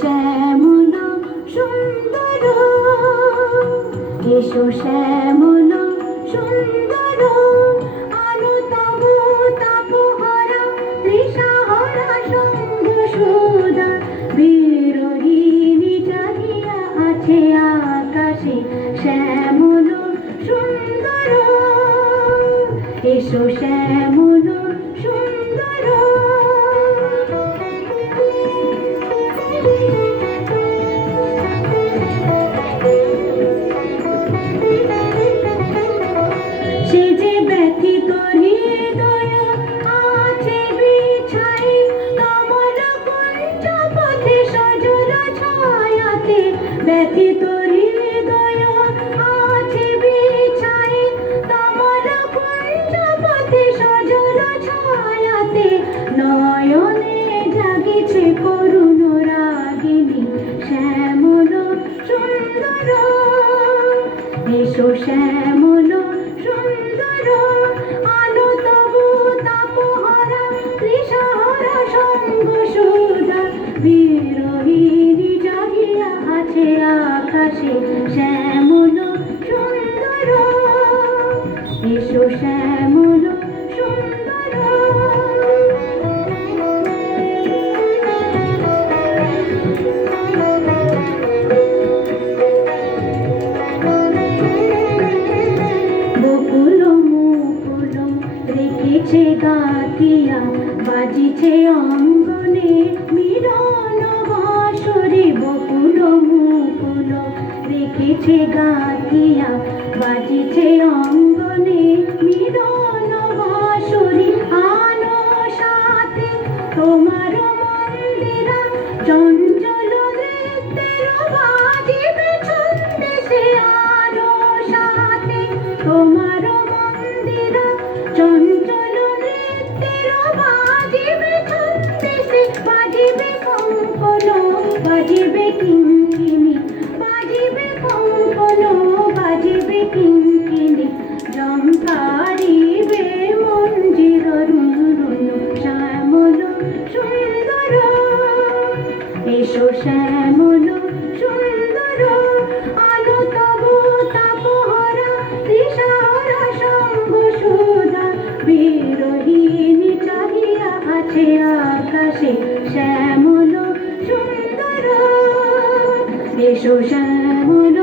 শ্যামল সুন্দর, এসো শ্যামল সুন্দর, আলো তব তাপহরা তৃষাহরা সঙ্গ সুদা, বিরোহিণী চাহিয়া আছে আকাশে শ্যামল সুন্দর, এসো শ্যামল সুন্দর। সে যে ব্যথিত হৃদয় আছে বিছাই, কমল কুঞ্জ পথে সজল ছায়াতে, ব্যথিত হৃদয় আছে বিছাই, কমল কুঞ্জ পথে সজল ছায়াতে, নয়নে জাগিছে করুণ রাগিনী শ্যামল সুন্দর, এসো শ্যামল সুন্দর, আলো তবু তাপহরা তৃষাহরা সঙ্গ সুধা, বিরোহিণী জাগিয়া আছে আকাশে শ্যামল সুন্দর, এসো শ্যামল সুন্দর। বকুল মুকুল রেখেছে গাতিয়া, বাজিছে অঙ্গনে মিলন বাঁশরি, বকুল মুকুল রেখেছে গাতিয়া, বাজিছে অঙ্গনে মিলন বাঁশরি, আলো সাথে তোমার মন্দিরা চঞ্চল নৃত্যের বাজিবে ছন্দে, সে আলো সাথে তোমার মন্দিরা চঞ্চল নৃত্যের বাজিবে ছন্দে, সে বাজিবে কঙ্কন বাজিবে কিঙ্কিণী, বাজিবে কঙ্কন বাজিবে কিঙ্কিণী, ঝঙ্কারিবে মঞ্জির রুনরুন শ্যামল সুন্দর, এসো শ্যামল সুন্দর, আলো তব তাপহরা তৃষাহরা সঙ্গ সুধা, বিরোহিণী চাহিয়া আছে আকাশে শ্যামল সুন্দর, এসো শ্যামল